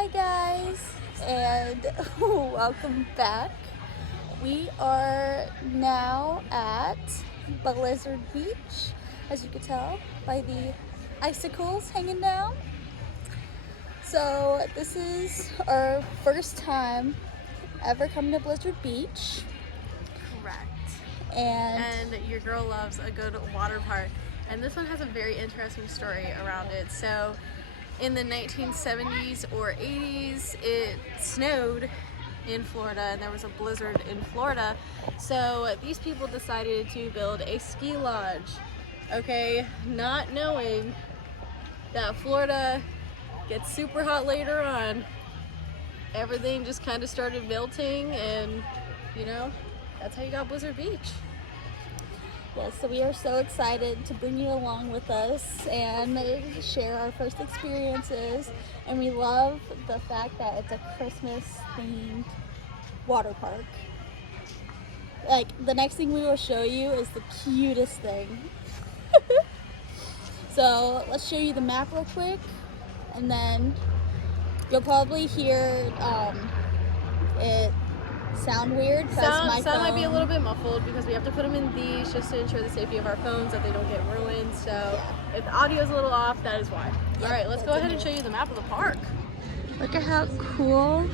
Hi guys, and welcome back. We are now at Blizzard Beach, as you can tell by the icicles hanging down. So this is our first time ever coming to Blizzard Beach. Correct. And your girl loves a good water park. And this one has a very interesting story around it. So in the 1970s or 80s, it snowed in Florida and there was a blizzard in Florida. So these people decided to build a ski lodge, okay? Not knowing that Florida gets super hot later on. Everything just kind of started melting and, you know, that's how you got Blizzard Beach. yes, so we are so excited to bring you along with us and share our first experiences. And we love the fact that it's a Christmas themed water park. Like, the next thing we will show you is the cutest thing. So let's show you the map real quick, and then you'll probably hear it sound weird because my sound might be a phone- little bit muffled because we have to put them in these just to ensure the safety of our phones, that they don't get ruined. So if the audio is a little off, that is why. All right, let's go ahead and show you the map of the park. Look at how cool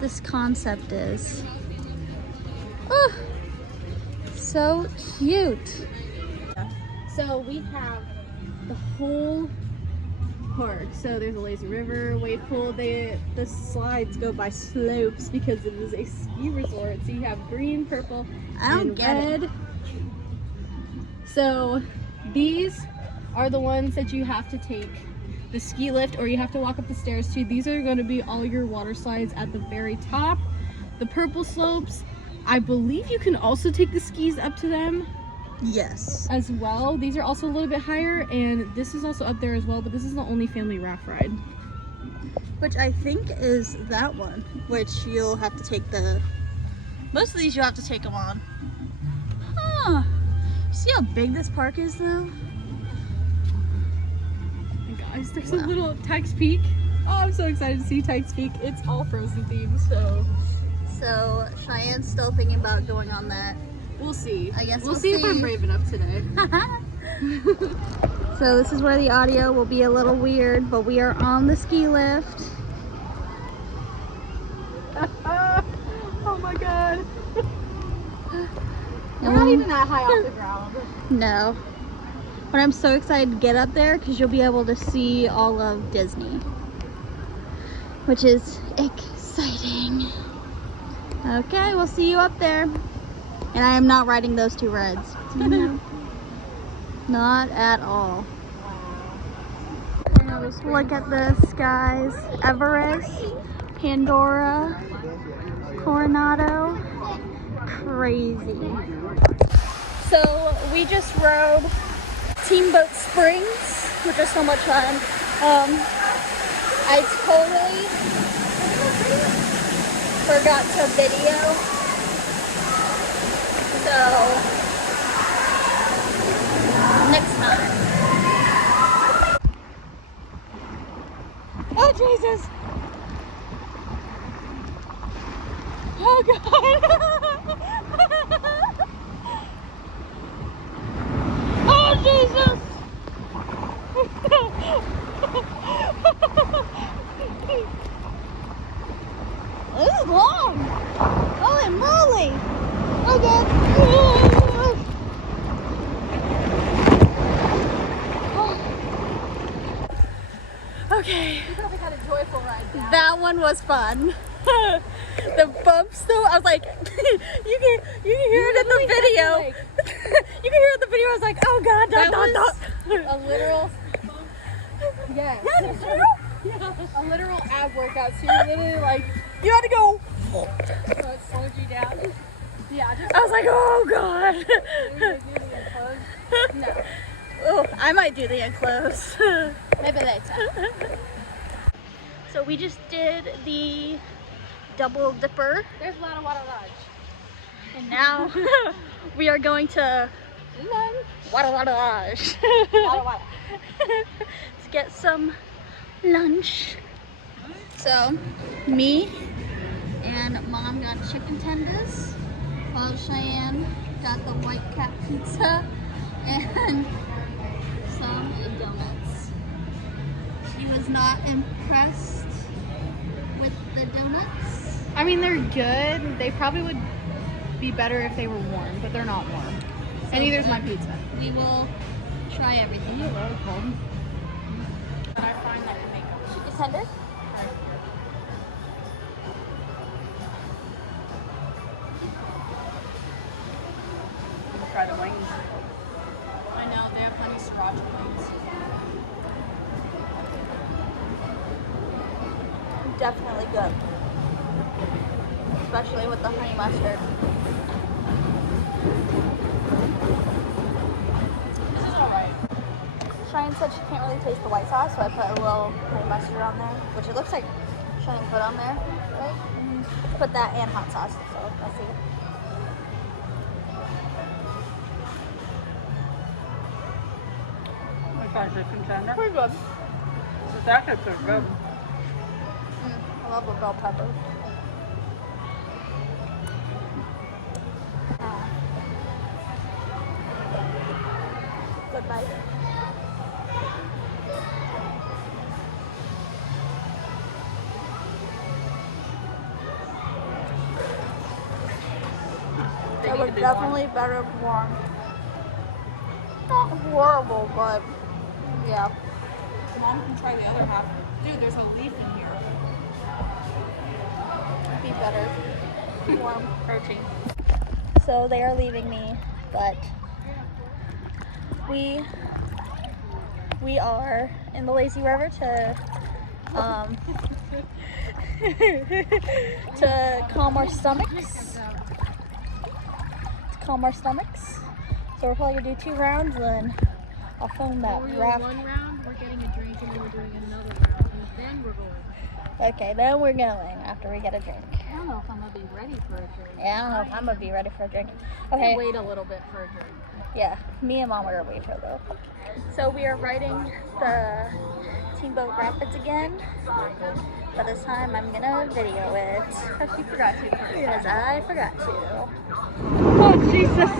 this concept is. Oh, so cute. So we have the whole park. So there's a lazy river, wave pool. The slides go by slopes because it is a ski resort. So you have green, purple, I don't and get red. it. So these are the ones that you have to take the ski lift, or you have to walk up the stairs to. These are going to be all your water slides at the very top. The purple slopes, I believe you can also take the skis up to them Yes. as well. These are also a little bit higher, and this is also up there as well, but this is the only family raft ride. Which I think is that one, which you'll have to take the... Most of these you'll have to take them on. Huh. See how big this park is though? And guys, there's Wow. a little Tykes Peak. Oh, I'm so excited to see Tykes Peak. It's all Frozen themed, so So Cheyenne's still thinking about going on that. we'll see. I guess we'll we'll see if I'm see. brave enough today. So this is where the audio will be a little weird, but we are on the ski lift. Oh my god. We're And not we'll- even that high off the ground. No. But I'm so excited to get up there because you'll be able to see all of Disney, which is exciting. Okay, we'll see you up there. And I am not riding those two rides. No. Not at all. Look at this, guys. Everest, Pandora, Coronado. Crazy. So we just rode Steamboat Springs, which is so much fun. I totally forgot to video. So next time. Oh Jesus! Oh God! Oh Jesus! This is long! Holy moly! Oh God! Okay. We probably had a joyful ride down. That one was fun. The bumps though, I was like, you can hear it in the video. You can hear it in the video. I was like, oh God, That dot, dot, was dot. a literal yes. Yeah, did you? A literal ab workout. So you're literally like, You had to go. so it slowed you down. Yeah, just I was like, oh God. no. Oh, I might do the enclosed. Maybe later. So we just did the double dipper, There's a lot of water lodge. and now we are going to Wada Wada wada. to get some lunch. So, me and Mom got chicken tenders, while Cheyenne got the White Cat pizza and some donuts. She was not impressed with the donuts. I mean, they're good. They probably would be better if they were warm, but they're not warm. So and neither's my pizza. We will try everything. But I find that you make Chicken tender? try the wings. I know, they have honey sriracha wings. Definitely good. Especially with the honey mustard. This is alright. Cheyenne said she can't really taste the white sauce, so I put a little honey mustard on there, which it looks like Cheyenne put on there, right? Put that and hot sauce, so let's see. Chicken tender. Pretty good. It's actually pretty good. I love the bell pepper. Good bite. It was definitely better warm. Not horrible, but yeah. Mom can try the other half. Dude, there's a leaf in here. It'd be better warm. Protein. So they are leaving me, but we are in the lazy river to to calm our stomachs. So we're probably gonna do 2 rounds, then I'll film that We're doing raft. 1 round, we're getting a drink, and then we're doing another round, and then we're going. Okay, then we're going after we get a drink. I don't know if I'm gonna be ready for a drink. Yeah, I don't know if I'm gonna be ready for a drink. Okay. Okay. Wait a little bit for a drink. Yeah, me and Mom are gonna wait for though. So we are riding the Teamboat Rapids again, but this time I'm gonna video it. Because she forgot to. Because I forgot to. Oh, Jesus.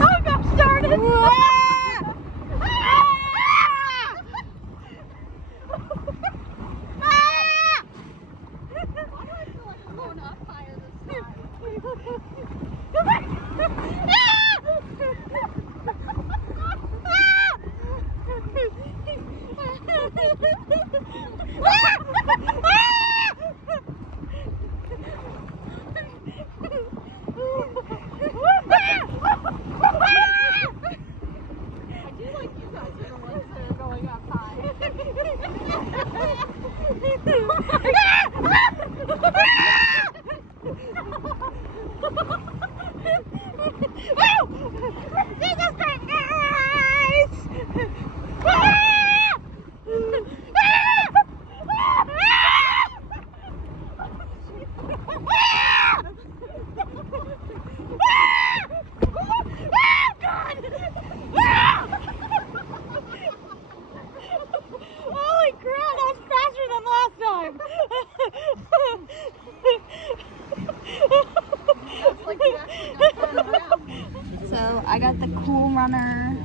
I got started! So I got the Cool Runner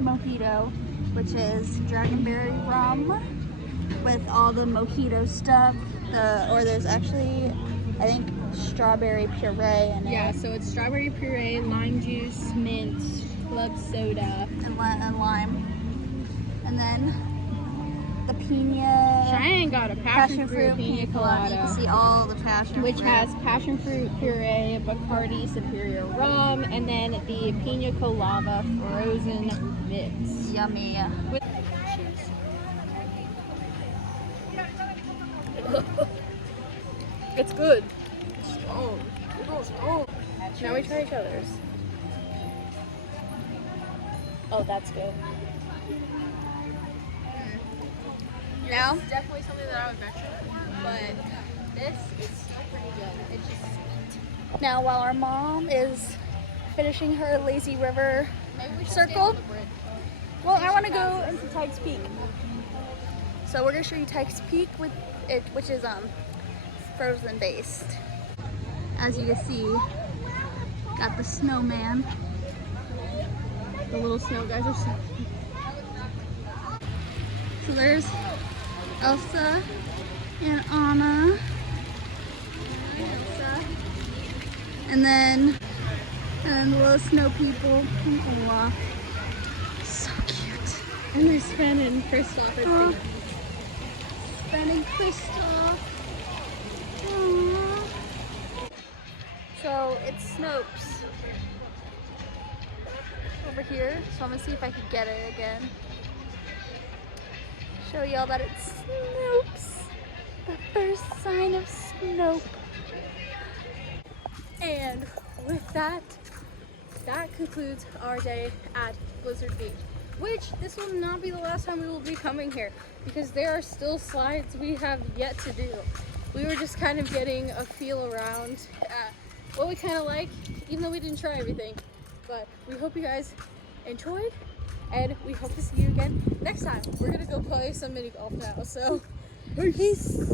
mojito, which is dragonberry rum with all the mojito stuff. There's actually, I think, strawberry puree in it. Yeah, so it's strawberry puree, lime juice, mint, club soda, and lime. And then the pina. Cheyenne got a passion fruit pina colada. You can see all the passion Which fruit. has passion fruit puree, Bacardi Superior rum, and then the pina colada frozen mix. Yummy. With it's good. Strong. It's all strong. Now we try each other's. Oh, that's good. Now? It's definitely something that I would venture for, but this is still pretty good. It's just sweet. Now, while our mom is finishing her lazy river Maybe we should circle, stay on the bridge. well, I want to go into Tides Peak. So we're gonna show you Tykes Peak with it, which is frozen based. As you can see, got the snowman. The little snow guys are so cute. So there's Elsa and Anna. And then the little snow people. Aw, so cute. And there's Sven and Kristoff. Sven and Kristoff. Aww. So it's Snopes over here. So I'm gonna see if I can get it again. Show y'all that it's Snopes. The first sign of Snope. And with that, that concludes our day at Blizzard Beach. Which, this will not be the last time we will be coming here, because there are still slides we have yet to do. We were just kind of getting a feel around what we kind of like, even though we didn't try everything. But we hope you guys enjoyed, and we hope to see you again next time. We're gonna go play some mini golf now, so peace.